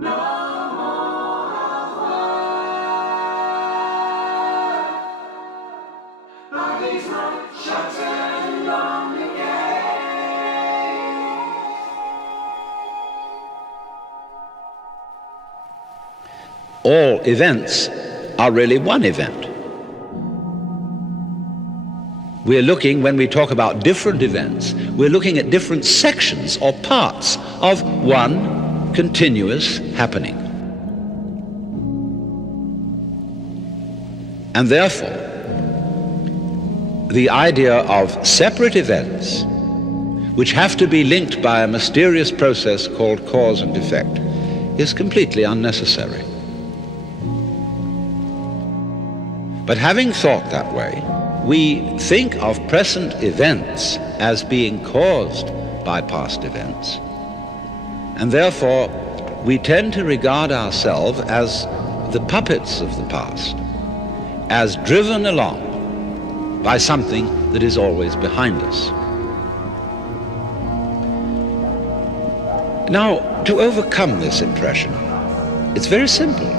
All events are really one event. We're looking, when we talk about different events, we're looking at different sections or parts of one continuous happening. And therefore, the idea of separate events, which have to be linked by a mysterious process called cause and effect, is completely unnecessary. But having thought that way, we think of present events as being caused by past events, and therefore we tend to regard ourselves as the puppets of the past, as driven along by something that is always behind us. Now, to overcome this impression, it's very simple.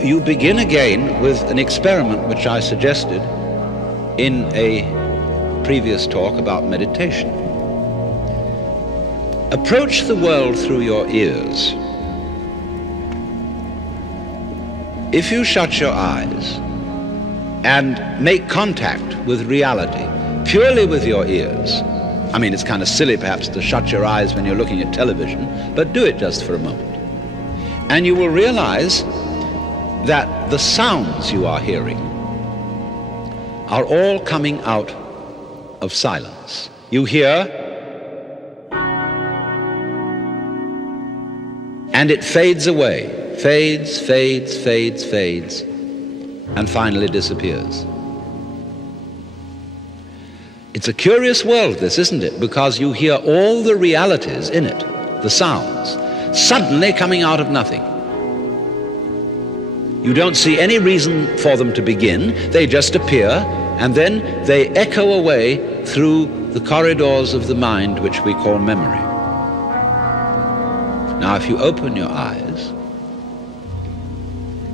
You begin again with an experiment which I suggested in a previous talk about meditation. Approach the world through your ears. If you shut your eyes and make contact with reality purely with your ears, I mean, it's kind of silly perhaps to shut your eyes when you're looking at television, but do it just for a moment. And you will realize that the sounds you are hearing are all coming out of silence. You hear, and it fades away, fades, fades, fades, fades, and finally disappears. It's a curious world, this, isn't it? Because you hear all the realities in it, the sounds, suddenly coming out of nothing. You don't see any reason for them to begin. They just appear, and then they echo away through the corridors of the mind, which we call memory. Now, if you open your eyes,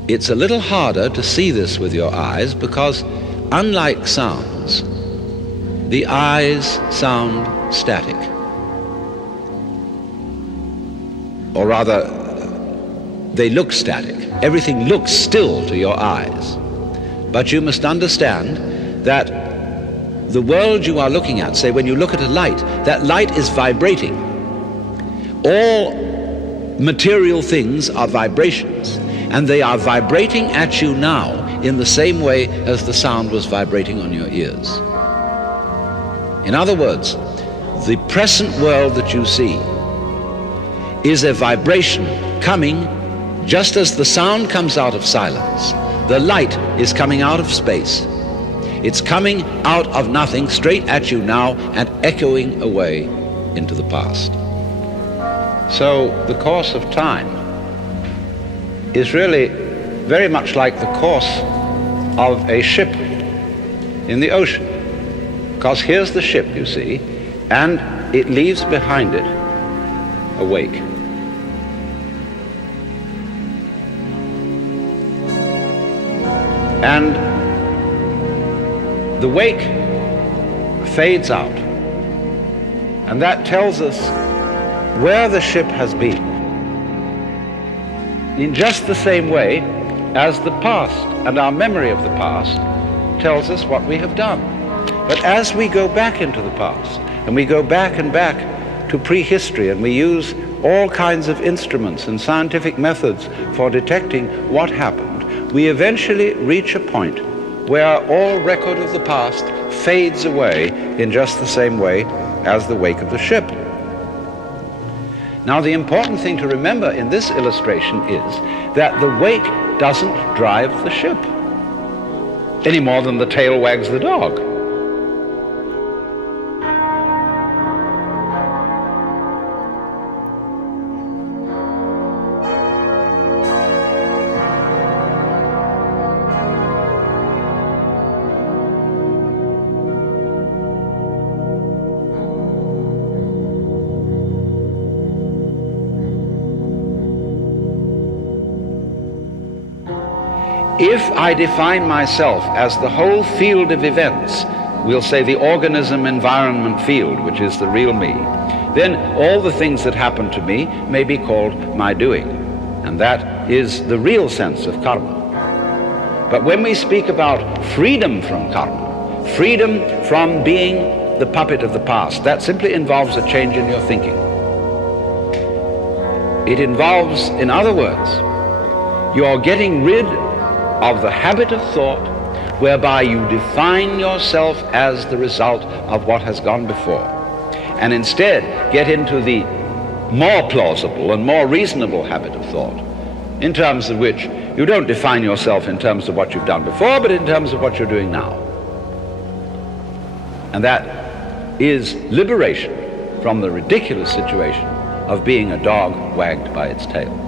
it's a little harder to see this with your eyes because, unlike sounds, the eyes sound static. Or rather, they look static. Everything looks still to your eyes. But you must understand that the world you are looking at, say when you look at a light, that light is vibrating. All material things are vibrations, and they are vibrating at you now in the same way as the sound was vibrating on your ears. In other words, the present world that you see is a vibration coming just as the sound comes out of silence. The light is coming out of space. It's coming out of nothing straight at you now and echoing away into the past. So the course of time is really very much like the course of a ship in the ocean. Because here's the ship, you see, and it leaves behind it a wake. And the wake fades out, and that tells us where the ship has been, in just the same way as the past and our memory of the past tells us what we have done. But as we go back into the past, and we go back and back to prehistory, and we use all kinds of instruments and scientific methods for detecting what happened, we eventually reach a point where all record of the past fades away in just the same way as the wake of the ship. Now, the important thing to remember in this illustration is that the wake doesn't drive the ship any more than the tail wags the dog. If I define myself as the whole field of events, we'll say the organism-environment field, which is the real me, then all the things that happen to me may be called my doing. And that is the real sense of karma. But when we speak about freedom from karma, freedom from being the puppet of the past, that simply involves a change in your thinking. It involves, in other words, you're getting rid of the habit of thought whereby you define yourself as the result of what has gone before, and instead get into the more plausible and more reasonable habit of thought, in terms of which you don't define yourself in terms of what you've done before, but in terms of what you're doing now. And that is liberation from the ridiculous situation of being a dog wagged by its tail.